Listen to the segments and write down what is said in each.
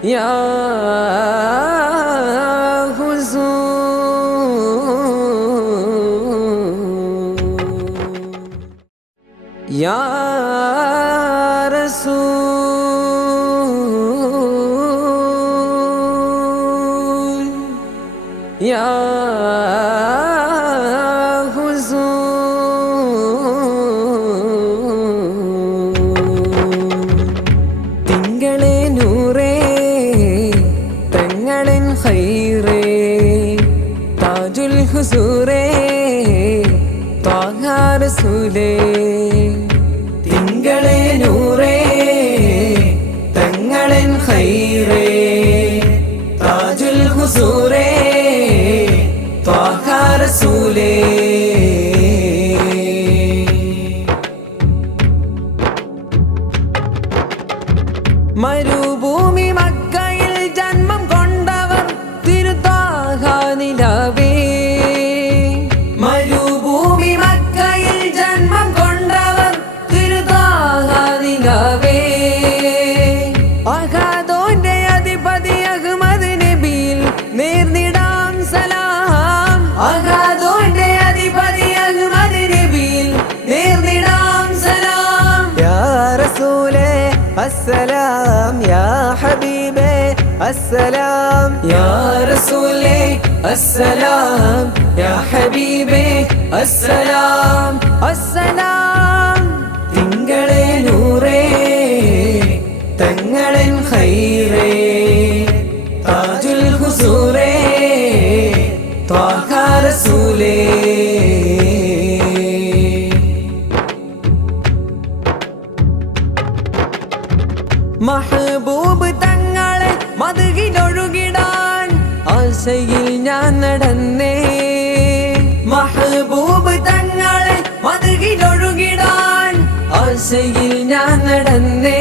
يا حزون يا رسول يا ഹുസൂരേ ത്വാഹ റസൂലേ തിങ്കളേ നൂറേ തങ്ങളൻ ഖൈറേ താജുൽ ഹുസൂരേ ത്വാഹ റസൂലേ മരുഭൂമി മക്കയിൽ ജന്മം കൊണ്ടവർ തിരുത്വാഹ നിലവേ السلام يا حبيبي السلام يا رسولي السلام يا حبيبي السلام السلام തിങ്കളേ നൂറേ തങ്ങളൻ ഖൈറേ താജുൽ ഹുസൂരേ ത്വാഹ റസൂലേ മഹബൂബ് തങ്ങളെ മദ്ഹിലൊഴുകിടാൻ ആശയിൽ ഞാൻ നടന്നേ മഹബൂബ് തങ്ങളെ മദ്ഹിലൊഴുകിടാൻ ആശയിൽ ഞാൻ നടന്നേ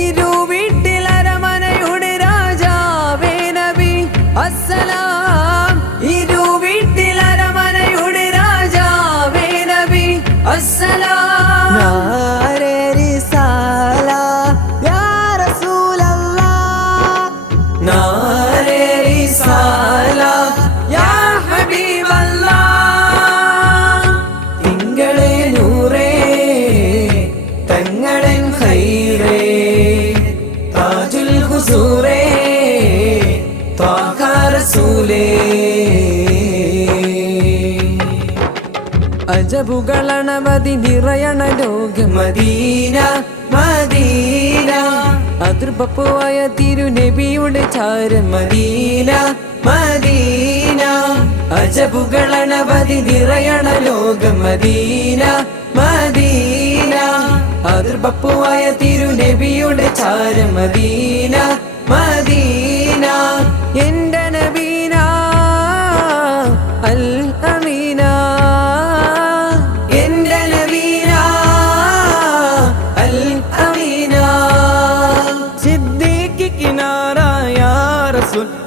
ഇരുവീട്ടിൽ അരമനയുടെ രാജാവേ നബി അസ്സലാം ഇരുവീട്ടിൽ അരമനയുടെ രാജാവേ നബി അസ്സലാം അജബുകളണവധി നിറയണ ലോകം മദീന മദീന അതിർപ്പുവായ തിരുനബിയുടെ ചാരം മദീന മദീന അജബുകളണവധി നിറയണ ലോകം മദീന മദീന അതിർപ്പുവായ തിരുനബിയുടെ ചാരം മദീന മദീന എന്റെ നബീന അൽ അമീന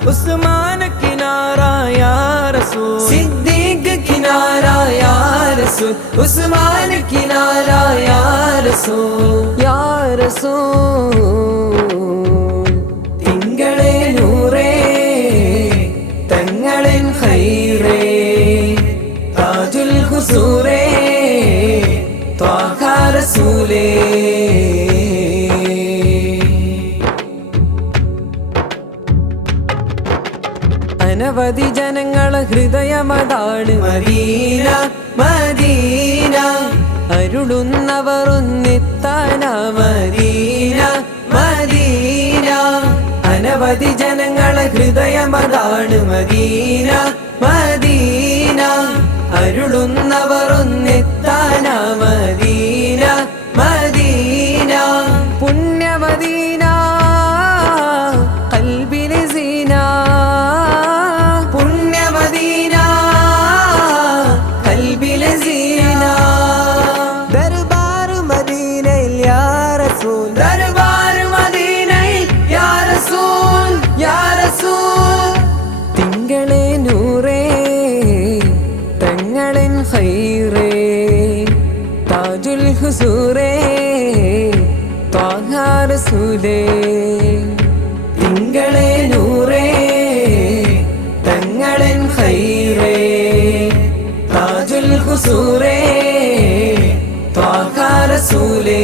उस्मान किनारा या रसूल सिद्दीक किनारा या रसूल उस्मान किनारा या रसूल തിങ്കളേ നൂറേ തങ്ങളൻ ഖൈറേ താജുൽ ഹുസൂരേ ത്വാഹ റസൂലേ അനവധി ജനങ്ങളെ ഹൃദയമതാണ് മദീന മദീന അരുളുന്നവർ ഒന്നെത്താന മദീന മദീന അനവധി ജനങ്ങളെ ഹൃദയമതാണ് മദീന മദീന അരുളുന്നവർ ഒന്നെത്താന മദീന മദീന പുണ്യമദീന ഖൽബിലെ സീന തിങ്കളേ നൂറേ തങ്ങളൻ ഖൈറേ താജുൽ ഹുസൂരേ ത്വാഹ റസൂലേ തിങ്കളെ നൂറേ തങ്ങളൻ ഖൈറേ താജുൽ ഖുസൂറേ ത്വാഹ റസൂലേ